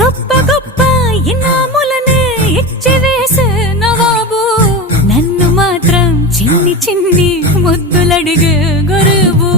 గొప్ప గొప్ప ఇనాములనే ఇచ్చి వేసే నవాబు, నన్ను మాత్రం చిన్ని చిన్ని ముద్దులడిగే గురువు.